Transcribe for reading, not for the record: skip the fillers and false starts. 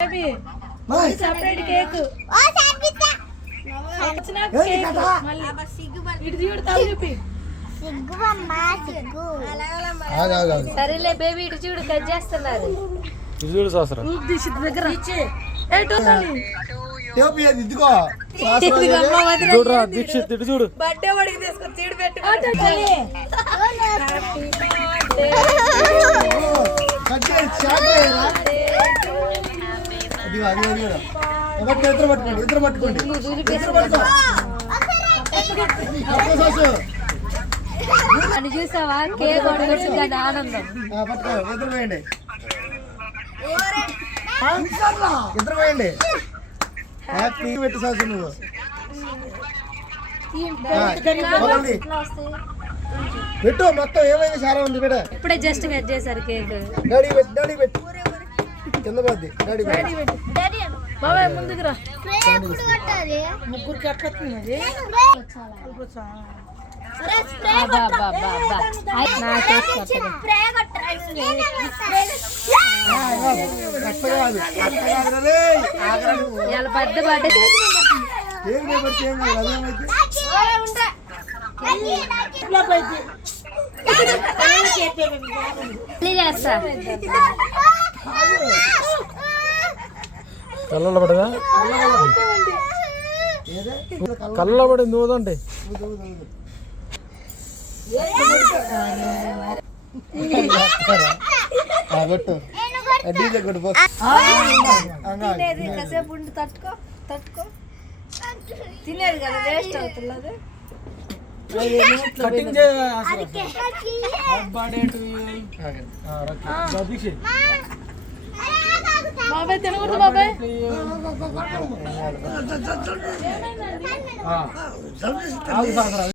separate cake సరేలే baby ఇటు చూడు కట్ చేస్తున్నారు చూడరా దీక్షిత్ ఇటు చూడు బర్త్డే వాడికి తీసుకొని చీడు పెట్టు ఇద్దరు పట్టుకోండి అని చూసావా కేక్ వచ్చింది అది ఆనందం ఇద్దరు పోయండి ఇద్దరు పోయండి హ్యాపీ పెట్టు సాసు నువ్వు పెట్టు మొత్తం ఏమైంది చాలా ఉంది బిడ్డ ఇప్పుడే జస్ట్ కట్ చేశారు కేక్ డాడీ పెట్టు డాడీ పెట్టు కింద పోద్ది డాడీ పెట్టు బాబాయ్ ముందుకు రా ముగ్గురికి అట్లొస్తుంది పెద్ద బర్త్డే చేస్తా కళ్ళలో పడదా కళ్ళలో పడింది ఊదండి కాసేపు ఉండి తట్టుకో తట్టుకో తినేది కదా వేస్ట్ అవుతున్నది కటింగ్ బాబాయ్ తినకూడదు బాబాయ్